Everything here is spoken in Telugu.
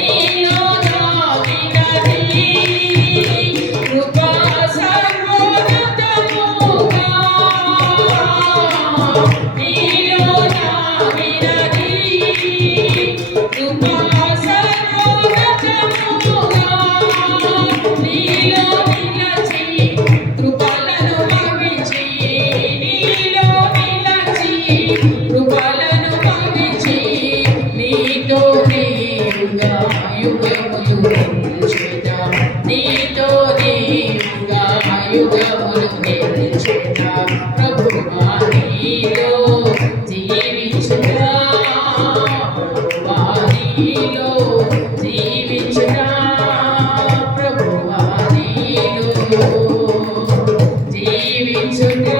నీలో యుగములు చేత నీతో నీవుగా యుగములు చేత ప్రభువా నీలో జీవించుగా ప్రభువా నీలో జీవించుగా